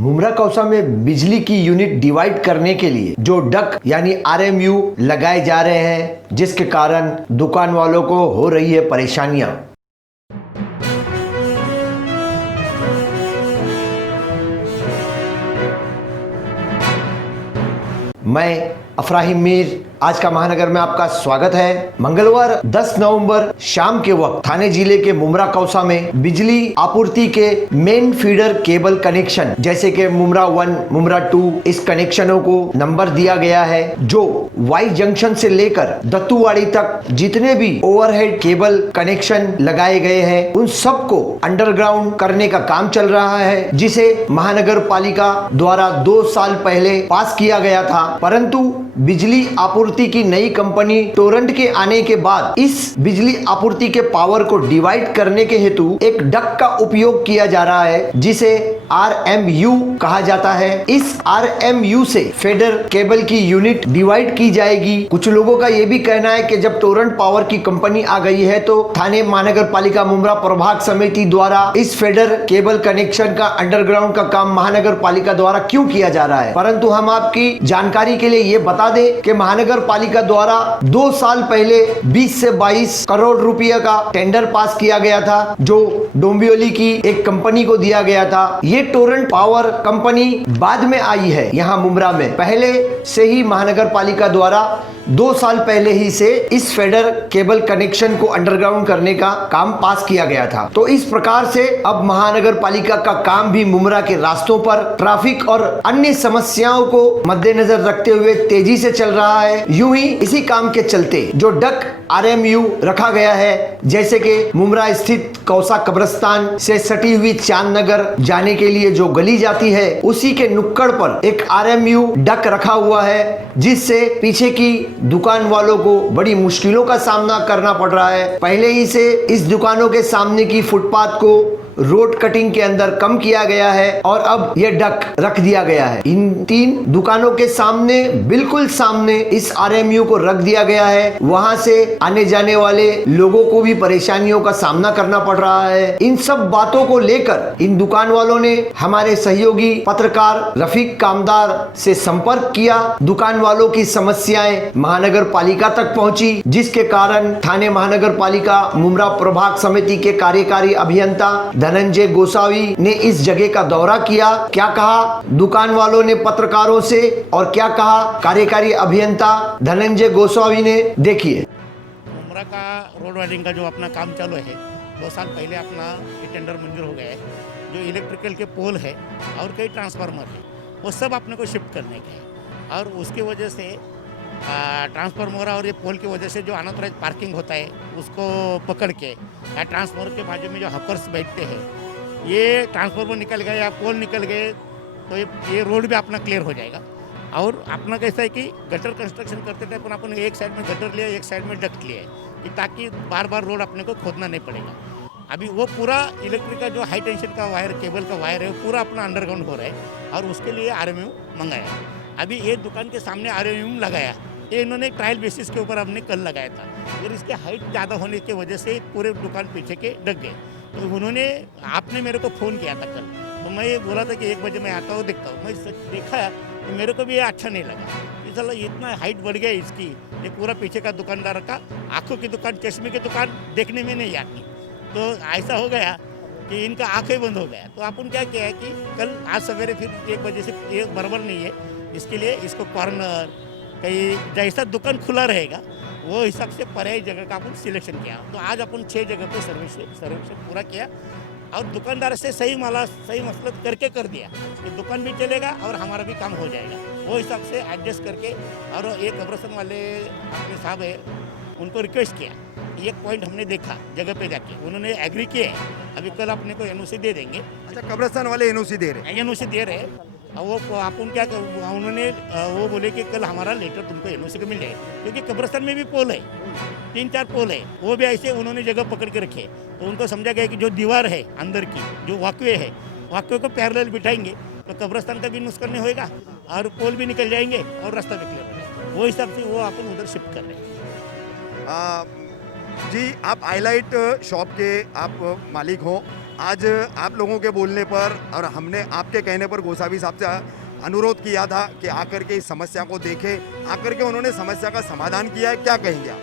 मुमरा कौसा में बिजली की यूनिट डिवाइड करने के लिए जो डक यानी आरएमयू लगाए जा रहे हैं, जिसके कारण दुकान वालों को हो रही है परेशानियां। मैं अफराहिम मीर, आज का महानगर में आपका स्वागत है। मंगलवार 10 नवंबर शाम के वक्त थाने जिले के मुमरा कौसा में बिजली आपूर्ति के मेन फीडर केबल कनेक्शन जैसे कि मुमरा 1, मुमरा 2, इस कनेक्शनों को नंबर दिया गया है, जो वाई जंक्शन से लेकर दत्तूवाड़ी तक जितने भी ओवरहेड केबल कनेक्शन लगाए गए हैं उन सबको अंडरग्राउंड करने का काम चल रहा है, जिसे महानगर पालिका द्वारा 2 साल पहले पास किया गया था। परंतु बिजली आपूर्ति की नई कंपनी टोरंट के आने के बाद इस बिजली आपूर्ति के पावर को डिवाइड करने के हेतु एक डक का उपयोग किया जा रहा है, जिसे आरएमयू कहा जाता है। इस आरएमयू से फेडर केबल की यूनिट डिवाइड की जाएगी। कुछ लोगों का यह भी कहना है कि जब टोरंट पावर की कंपनी आ गई है तो थाने महानगर पालिका मुमरा प्रभाग समिति द्वारा इस फेडर केबल कनेक्शन का अंडरग्राउंड का काम महानगर पालिका द्वारा क्यों किया जा रहा है। परंतु हम आपकी जानकारी के लिए ये बता दें कि महानगर पालिका द्वारा 2 साल पहले 20 से 22 करोड़ रुपए का टेंडर पास किया गया था, जो डोंबिवली की एक कंपनी को दिया गया था। ये टोरंट पावर कंपनी बाद में आई है यहाँ मुमरा में। पहले से ही महानगर पालिका द्वारा 2 साल पहले ही से इस फेडर केबल कनेक्शन को अंडरग्राउंड करने का काम पास किया गया था। तो इस प्रकार से अब महानगर पालिका का काम भी मुमरा के रास्तों पर ट्रैफिक और अन्य समस्याओं को मद्देनजर रखते हुए तेजी से चल रहा है। यूं ही इसी काम के चलते जो डक आरएमयू रखा गया है, जैसे कि मुमरा स्थित कौसा कब्रिस्तान से सटी हुई चांद नगर जाने के लिए जो गली जाती है, उसी के नुक्कड़ पर एक आरएमयू डक रखा हुआ है, जिससे पीछे की दुकान वालों को बड़ी मुश्किलों का सामना करना पड़ रहा है। पहले ही से इस दुकानों के सामने की फुटपाथ को रोड कटिंग के अंदर कम किया गया है और अब यह डक रख दिया गया है। इन 3 दुकानों के सामने, बिल्कुल सामने इस आरएमयू को रख दिया गया है। वहां से आने जाने वाले लोगों को भी परेशानियों का सामना करना पड़ रहा है। इन सब बातों को लेकर इन दुकान वालों ने हमारे सहयोगी पत्रकार रफीक कामदार से संपर्क किया। दुकान वालों की समस्याएं महानगर पालिका तक पहुंची, जिसके कारण थाने महानगर पालिका मुमरा प्रभाग समिति के कार्यकारी अभियंता धनंजय गोसावी ने इस जगह का दौरा किया। क्या कहा दुकान वालों ने पत्रकारों से और क्या कहा कार्यकारी अभियंता धनंजय गोसावी ने, देखिए। मुमरा का रोड वायरिंग का जो अपना काम चालू है, 2 साल पहले अपना टेंडर मंजूर हो गया है। जो इलेक्ट्रिकल के पोल है और कई ट्रांसफार्मर है, वो सब अपने को शिफ्ट करने के हैं और उसकी वजह से ट्रांसफार्मर और ये पोल की वजह से जो अनऑथराइज पार्किंग होता है उसको पकड़ के या ट्रांसफार्मर के बाजू में जो हकर्स बैठते हैं, ये ट्रांसफार्मर निकल गए या पोल निकल गए तो ये रोड भी अपना क्लियर हो जाएगा। और अपना कैसा है कि गटर कंस्ट्रक्शन करते टाइम पर अपन एक साइड में गटर लिया, एक साइड में डक्ट लिया है, कि ताकि बार बार रोड अपने को खोदना नहीं पड़ेगा। अभी वो पूरा इलेक्ट्रिक का जो हाई टेंशन का वायर, केबल का वायर है, वो पूरा अपना अंडरग्राउंड हो रहा है और उसके लिए आरएमयू मंगाया है। अभी ये दुकान के सामने आरएमयू लगाया, ये इन्होंने ट्रायल बेसिस के ऊपर हमने कल लगाया था और इसके हाइट ज़्यादा होने की वजह से पूरे दुकान पीछे के ढक गए। तो उन्होंने, आपने मेरे को फ़ोन किया था कल, तो मैं ये बोला था कि 1 बजे मैं आता हूँ, देखता हूँ। मैं देखा तो मेरे को भी ये अच्छा नहीं लगा कि चलो इतना हाइट बढ़ गया इसकी। ये पूरा पीछे का दुकानदार का आँखों की दुकान, चश्मे की दुकान देखने में नहीं आती, तो ऐसा हो गया कि इनका आँखें बंद हो गया। तो अपन क्या किया है कि कल आज सवेरे फिर 1 बजे से ये बराबर नहीं है, इसके लिए इसको कॉर्नर कहीं जैसा दुकान खुला रहेगा वो हिसाब से पर्यायी जगह का अपन सिलेक्शन किया। तो आज अपन 6 जगह पे सर्वेक्षण पूरा किया और दुकानदार से सही मसलत करके कर दिया कि दुकान भी चलेगा और हमारा भी काम हो जाएगा। वो हिसाब से एडजस्ट करके, और एक कब्रिस्तान वाले अपने साहब है, उनको रिक्वेस्ट किया। एक पॉइंट हमने देखा जगह पे जाके, उन्होंने एग्री किए हैं। अभी कल अपने को एनओसी दे देंगे। अच्छा, कब्रिस्तान वाले एनओसी दे रहे हैं? एनओसी दे रहे हैं। वो अपन क्या, उन्होंने वो बोले कि कल हमारा लेटर तुमको एनओसी को मिल जाएगा, क्योंकि कब्रिस्तान में भी पोल है, 3-4 पोल है, वो भी ऐसे उन्होंने जगह पकड़ के रखे। तो उनको समझा गया कि जो दीवार है अंदर की, जो वॉकवे है, वॉकवे को पैरेलल बिठाएंगे तो कब्रिस्तान का भी नुकसान नहीं होएगा और पोल भी निकल जाएंगे और रास्ता भी क्लियर हो जाएगा। वो हिसाब से वो अपन उधर शिफ्ट कर रहे हैं। जी, आप हाईलाइट शॉप के आप मालिक हो, आज आप लोगों के बोलने पर और हमने आपके कहने पर गोसावी साहब से अनुरोध किया था कि आकर के इस समस्या को देखें, आकर के उन्होंने समस्या का समाधान किया है, क्या कहेंगे आप?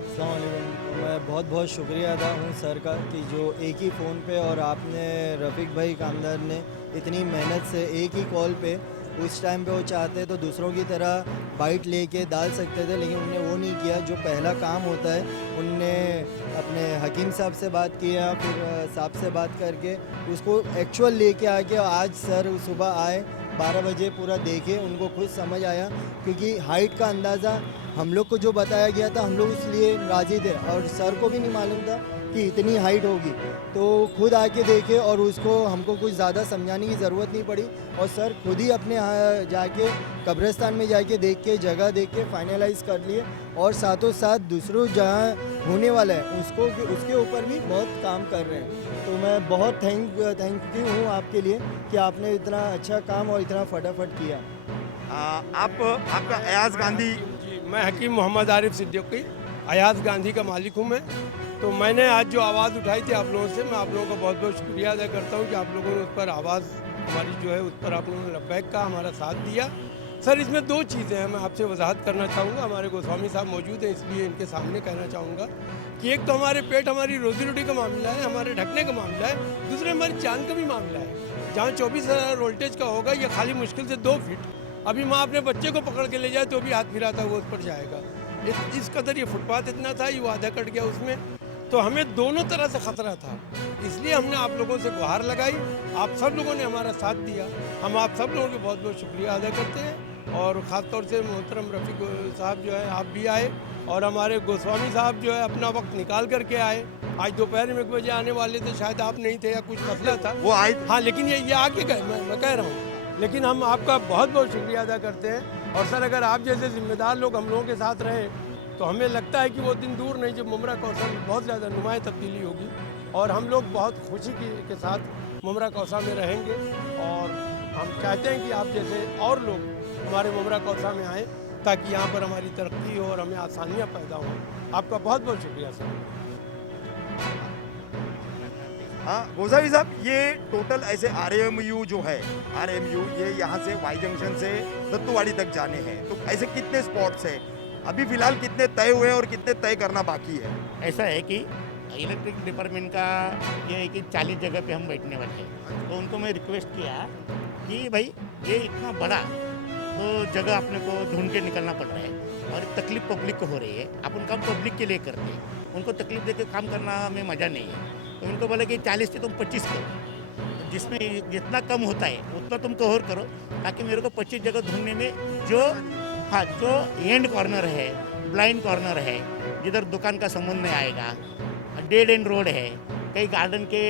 अस्सलाम वालेकुम। मैं बहुत बहुत शुक्रिया अदा हूँ सर का कि जो एक ही फ़ोन पे और आपने रफ़ीक भाई कामदार ने इतनी मेहनत से एक ही कॉल पे उस टाइम पे वो चाहते तो दूसरों की तरह बाइट लेके डाल सकते थे, लेकिन उनने वो नहीं किया। जो पहला काम होता है उनने अपने हकीम साहब से बात किया, फिर साहब से बात करके उसको एक्चुअल लेके आके आज सर सुबह आए 12 बजे पूरा देखे, उनको खुद समझ आया क्योंकि हाइट का अंदाज़ा हम लोग को जो बताया गया था हम लोग इसलिए राज़ी थे और सर को भी नहीं मालूम था कि इतनी हाइट होगी, तो खुद आके देखे और उसको हमको कुछ ज़्यादा समझाने की ज़रूरत नहीं पड़ी और सर खुद ही अपने जाके कब्रिस्तान में जाके देख के जगह देख के फाइनलाइज कर लिए और साथों साथ दूसरों जहाँ होने वाला है उसके ऊपर भी बहुत काम कर रहे हैं। तो मैं बहुत थैंक यू हूँ आपके लिए कि आपने इतना अच्छा काम और इतना फटाफट किया। आपका अयाज गांधी, जी, मैं हकीम मोहम्मद आरिफ सिद्दीकी अयाज गांधी का मालिक हूँ मैं। तो मैंने आज जो आवाज़ उठाई थी आप लोगों से, मैं आप लोगों का बहुत बहुत शुक्रिया अदा करता हूँ कि आप लोगों ने उस पर आवाज़ हमारी जो है उस पर आप लोगों ने लब्बैक का हमारा साथ दिया। सर इसमें दो चीज़ें हैं, मैं आपसे वजाहत करना चाहूँगा। हमारे गोस्वामी साहब मौजूद हैं इसलिए इनके सामने कहना चाहूँगा कि एक तो हमारे पेट हमारी रोजी रोटी का मामला है, हमारे ढकने का मामला है, दूसरे हमारी जान का भी मामला है। जहाँ 24,000 वोल्टेज का होगा ये खाली मुश्किल से 2 फीट, अभी माँ अपने बच्चे को पकड़ के ले जाए तो भी हाथ फिराता हुआ उस पर जाएगा। इस कदर ये फुटपाथ इतना था, ये आधा कट गया उसमें, तो हमें दोनों तरह से ख़तरा था। इसलिए हमने आप लोगों से गुहार लगाई, आप सब लोगों ने हमारा साथ दिया, हम आप सब लोगों के बहुत बहुत शुक्रिया अदा करते हैं। और ख़ास तौर से मोहतरम रफ़ीक साहब जो है आप भी आए और हमारे गोस्वामी साहब जो है अपना वक्त निकाल करके आए। आज दोपहर में 1 बजे आने वाले थे, शायद आप नहीं थे या कुछ मसला था, वो आए हाँ, लेकिन ये आके गए, मैं कह रहा हूँ। लेकिन हम आपका बहुत बहुत शुक्रिया अदा करते हैं। और सर अगर आप जैसे ज़िम्मेदार लोग हम लोगों के साथ रहे तो हमें लगता है कि वो दिन दूर नहीं जब मुमरा कौसा में बहुत ज़्यादा नुमाया तब्दीली होगी और हम लोग बहुत खुशी के साथ मुमरा कौसा में रहेंगे। और हम चाहते हैं कि आप जैसे और लोग हमारे मुमरा कौसा में आएँ ताकि यहाँ पर हमारी तरक्की हो और हमें आसानियाँ पैदा हों। आपका बहुत बहुत शुक्रिया सर। हाँ गोसावी साहब, ये टोटल ऐसे RMU जो है, RMU ये यहाँ से वाई जंक्शन से दत्तूवाड़ी तक जाने हैं, तो ऐसे कितने स्पॉट्स हैं अभी फिलहाल, कितने तय हुए और कितने तय करना बाकी है? ऐसा है कि इलेक्ट्रिक डिपार्टमेंट का ये है कि 40 जगह पे हम बैठने वाले हैं, तो उनको मैं रिक्वेस्ट किया कि भाई ये इतना बड़ा तो जगह अपने को ढूंढ के निकलना पड़ रहा है और तकलीफ पब्लिक को हो रही है, अपन काम पब्लिक के लिए करते हैं, उनको तकलीफ दे के काम करना हमें मज़ा नहीं है। तो उनको बोला कि 40 से तुम 25 करो, जिसमें जितना कम होता है उतना तुम कवर करो, ताकि मेरे को 25 जगह ढूंढने में जो एंड कॉर्नर है, ब्लाइंड कॉर्नर है, जिधर दुकान का संबंध नहीं आएगा, डेड एंड रोड है, कई गार्डन के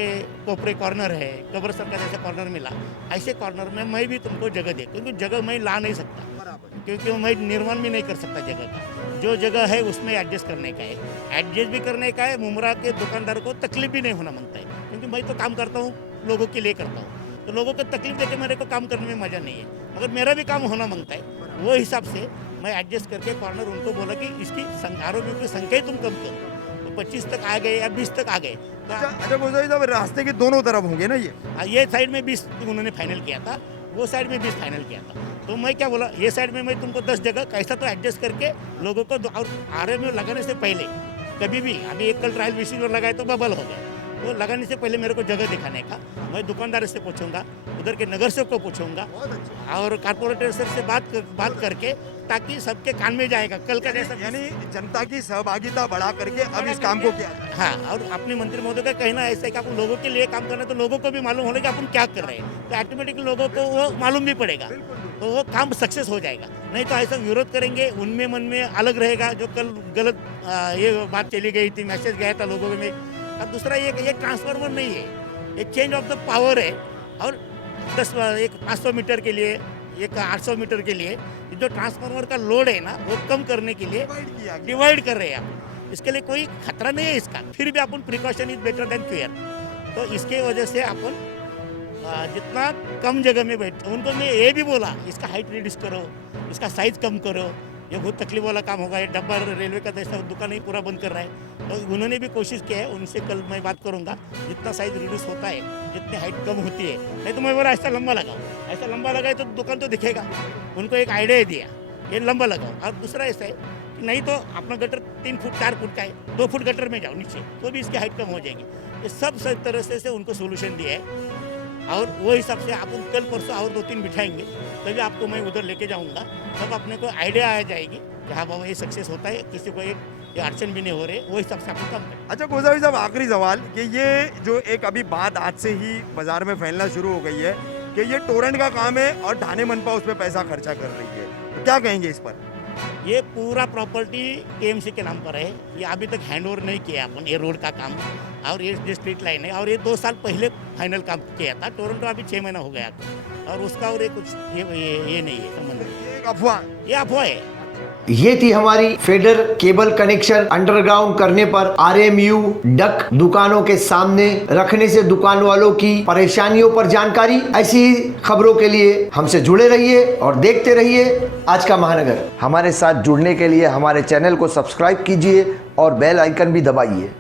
कोपरे कॉर्नर है, कब्रिस्तान का जैसा कॉर्नर मिला, ऐसे कॉर्नर में मैं भी तुमको जगह दे, क्योंकि जगह मैं ला नहीं सकता, क्योंकि मैं निर्माण भी नहीं कर सकता जगह का। जो जगह है उसमें एडजस्ट करने का है, एडजस्ट भी करने का है। मुमरा के दुकानदार को तकलीफ भी नहीं होना मांगता है, क्योंकि मैं तो काम करता हूँ लोगों के लिए करता हूँ, तो लोगों को तकलीफ देके मेरे को काम करने में मज़ा नहीं है, मगर मेरा भी काम होना मांगता है। वो हिसाब से मैं एडजस्ट करके कॉर्नर उनको बोला कि इसकी आरोग्य की संख्या तुम कम करो, तो 25 तक आ गए या 20 तक आ गए। तो अच्छा गोसावी साहब, रास्ते के दोनों तरफ होंगे ना ये साइड में 20 उन्होंने फाइनल किया था, वो साइड में 20 फाइनल किया था, तो मैं क्या बोला, ये साइड में मैं तुमको 10 जगह कैसा तो एडजस्ट करके लोगों को, और RMU लगाने से पहले कभी भी, अभी एक कल ट्रायल बेसिस पर लगाए तो बबल हो गए, तो लगाने से पहले मेरे को जगह दिखाने का, मैं दुकानदार से पूछूंगा, उधर के नगर सेवक को पूछूंगा और कारपोरेटर सर से बात करके, ताकि सबके कान में जाएगा कल का जैसा, यानी जनता की सहभागिता बढ़ा करके अब इस काम को किया। हाँ, और अपने मंत्री महोदय का कहना ऐसा है कि अपन लोगों के लिए काम करना है, तो लोगों को भी मालूम होगा कि अपन क्या कर रहे हैं, तो ऑटोमेटिकली लोगों को वो मालूम भी पड़ेगा, तो वो काम सक्सेस हो जाएगा। नहीं तो ऐसा विरोध करेंगे, उनमें मन में अलग रहेगा, जो कल गलत ये बात चली गई थी, मैसेज गया था लोगों में। और दूसरा ये ट्रांसफार्मर नहीं है, ये चेंज ऑफ द पावर है, और 500 मीटर के लिए, एक 800 मीटर के लिए जो ट्रांसफार्मर का लोड है ना, वो कम करने के लिए डिवाइड कर रहे हैं आप। इसके लिए कोई खतरा नहीं है इसका, फिर भी अपन precaution is better than fair, तो इसके वजह से अपन जितना कम जगह में बैठ, उनको मैं ये भी बोला इसका हाइट रिड्यूस करो, इसका साइज कम करो, ये बहुत तकलीफ वाला काम होगा। ये डब्बा रेलवे का जैसा दुकान ही पूरा बंद कर रहा है, तो उन्होंने भी कोशिश की है। उनसे कल मैं बात करूंगा, जितना साइज रिड्यूस होता है, जितनी हाइट कम होती है, नहीं तो मैं बोला ऐसा लंबा लगाओ, ऐसा लंबा लगाए तो दुकान तो दिखेगा। उनको एक आइडिया दिया, ये लंबा लगाओ। और दूसरा ऐसा है कि नहीं तो अपना गटर 3 फुट 4 फुट का है, 2 फुट गटर में जाओ नीचे, तो भी इसकी हाइट कम हो जाएगी। ये सब तरह से उनको सोल्यूशन दिया है, और वो हिसाब से आप कल परसों और 2-3 बिठाएंगे, तभी आपको मैं उधर लेके जाऊंगा। तब अपने को आइडिया आ जाएगी कि हाँ बाबा ये सक्सेस होता है, किसी को ये अड़चन भी नहीं हो रही, वो हिसाब से आपको काम करें। अच्छा गोसावी साहब, आखिरी सवाल कि ये जो एक अभी बात आज से ही बाजार में फैलना शुरू हो गई है कि ये टोरेंट का काम है और ढाने मनपा उस पर पैसा खर्चा कर रही है, तो क्या कहेंगे इस पर? ये पूरा प्रॉपर्टी केएमसी के नाम पर है। ये अभी तक हैंडओवर नहीं किया अपन, ये रोड का काम और ये जो स्ट्रीट लाइन है, और ये 2 साल पहले फाइनल काम किया था। टोरंटो अभी 6 महीना हो गया, और उसका और ये कुछ ये नहीं है संबंध। ये एक अफवाह ये अफवाह है। ये थी हमारी फेडर केबल कनेक्शन अंडरग्राउंड करने पर आरएमयू डक दुकानों के सामने रखने से दुकान वालों की परेशानियों पर जानकारी। ऐसी खबरों के लिए हमसे जुड़े रहिए और देखते रहिए आज का महानगर। हमारे साथ जुड़ने के लिए हमारे चैनल को सब्सक्राइब कीजिए और बेल आइकन भी दबाइए।